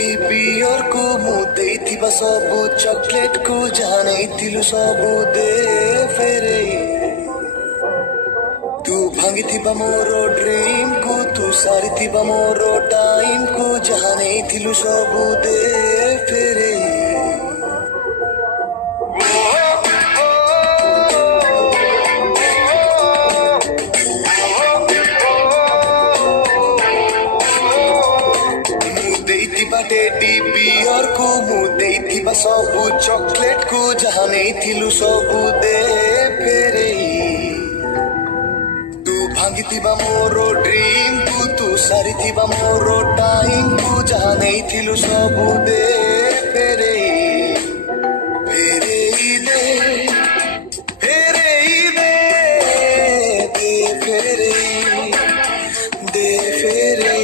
teddy bear को मु देइथिबा सबु चॉकलेट को जानेइथिलु सबु दे फेरे तू भांगिथिबा मोरो ड्रीम को तू सारिथिबा मोरो टाइम को जानेइथिलु सबु दे फेरे टेडी बियर को मु देइथिबा सबु चॉकलेट को जानेइथिलु सबु दे फेरे तू भांगिथिबा मोरो ड्रीम को तू सारिथिबा मोरो टाइम को जानेइथिलु सबु दे फेरे फेरे दे फेरे दे दे फेरे दे फेरे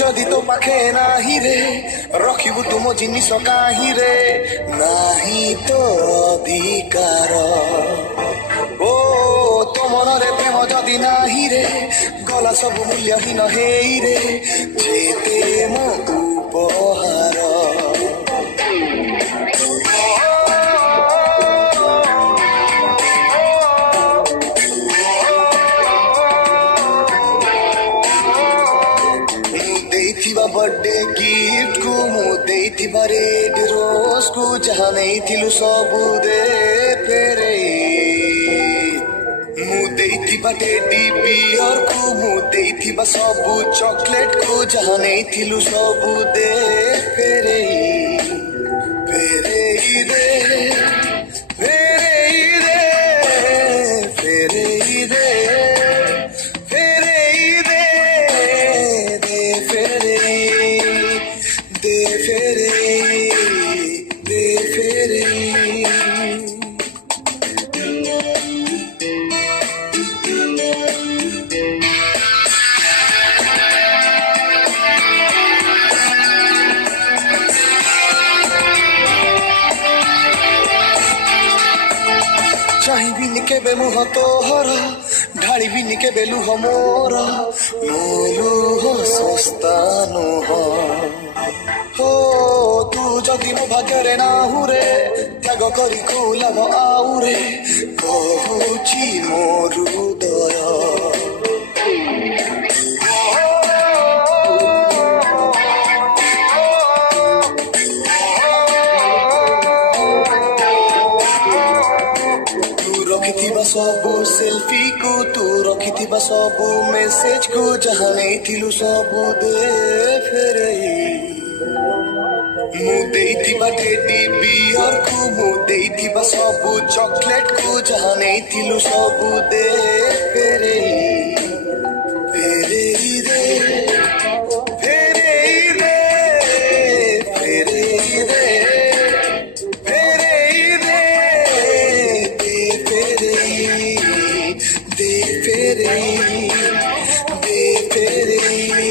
जदि तो पाखे नाही रे रखिबु तुम जिनिस काही रे नाही तो अधिकार ओ तो मनरे प्रेम जदि नाही रे गला सब मूल्यहीन हेई रे जेते मो उपहार बर्थडे गिफ्ट को मु देइथिबा रेड रोज को जानेइथिलु सबु दे फेरे मु देइथिबा टेडी बियर को मु देइथिबा सबु चॉकलेट को जानेइथिलु सबु दे फेरे फेरे दे फेरे दे फेरे दे चाहिबिनि केबे मुह तोहर ढालिबिनि केबे लुह मोर मो लुह सस्ता नुह हो तू जदि मो भाग्ୟରେ नाहु रे त्याग करी को लाभ आउ रे कहुची मो हृदय रखिथिबा सबु सेल्फी को तू रखिथिबा सबु मेसेज को जानेइथिलु सबु दे फेरे मु देइथिबा टेडी बियर को मु देइथिबा सबु चॉकलेट को जानेइथिलु सबु दे फेरे फेरे दे फेरे दे फेरे दे दे फेरे